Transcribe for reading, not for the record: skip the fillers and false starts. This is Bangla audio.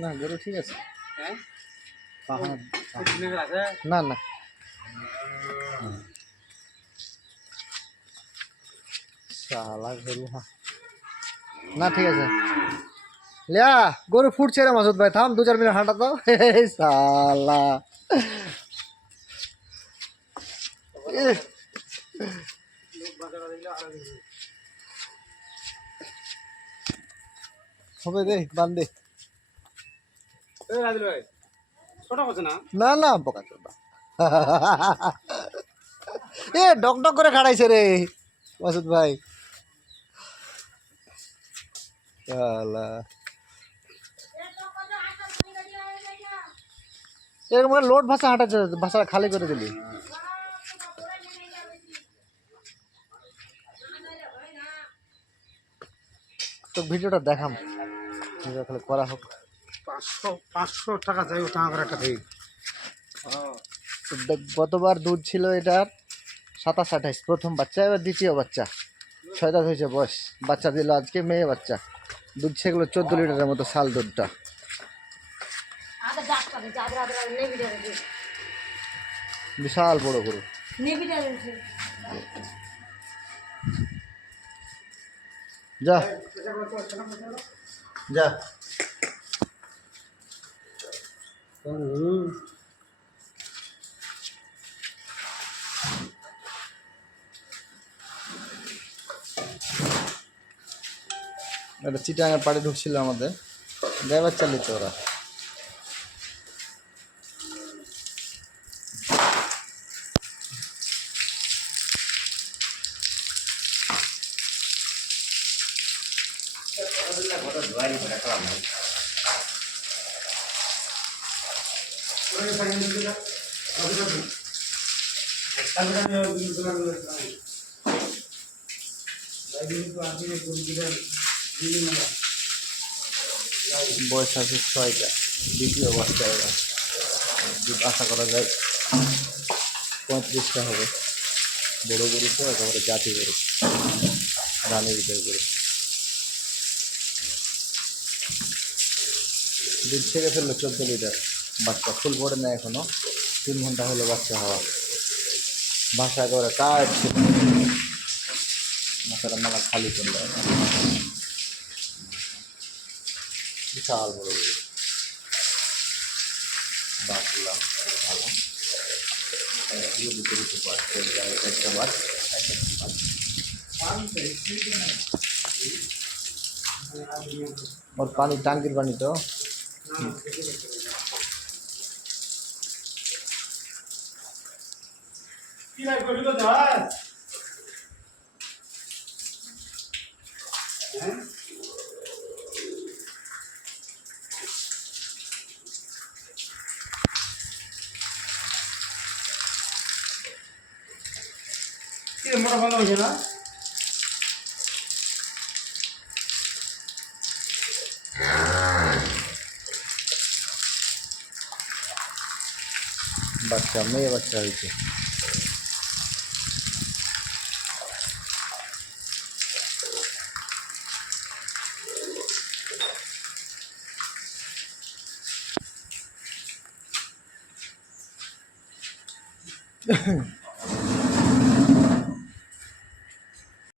না গরু ঠিক আছে। হ্যাঁ পাহাড় আছে না না শালা গরু না ঠিক আছে লিয়া গরু ফুটছে রে মাসুদ ভাই থাম 2-4 মিনিট হাঁটা তো শালা হবে দে বান্ধে রাজুল ভাই ছোট কথা না না না বোকা চোদা এ ডক ডক করে খাড়াইছে রে মাসুদ ভাই শালা এরকম করে লোড ভাষা হাঁটাচ্ছে ভাষা খালি করে দিলি তো ভিডিওটা দেখাম ভিডিও তাহলে করা হোক 500 টাকা চাই ওটা আমার একটা ঠিক তো গতবার দুধ ছিল এটার 27-28 প্রথম বাচ্চা এবার দ্বিতীয় বাচ্চা 6 দাঁত হয়েছে বয়স বাচ্চা দিল আজকে মেয়ে বাচ্চা দুধ সেগুলো 14 লিটারের মতো শাল দুধটা বিশাল বড় গরু যা যা একটা চিটাঙের পাড়ে ঢুকছিল আমাদের ড্রাইভার চালিত ওরা বয়স আছে 6টা দ্বিতীয় বাচ্চা এরা দুধ আশা করা যায় 35টা হবে বড় গরু তো একেবারে জাতি গরু রানের ভিতরে গরু দুধ ছেড়ে ফেললো 14 লিটার বাচ্চা ফুল পড়ে না এখনো 3 ঘন্টা হলো বাচ্চা হওয়া বাসা একেবারে টাইট ছিল মাথাটা মেলা খালি করলো বিশাল বড় গরু বাঁচলাম ভালো একটা বাদ ওর পানি টাঙ্কির পানি তো মোটা বন্ধ হয়েছে না বাচ্চা মেয়ে বাচ্চা হয়েছে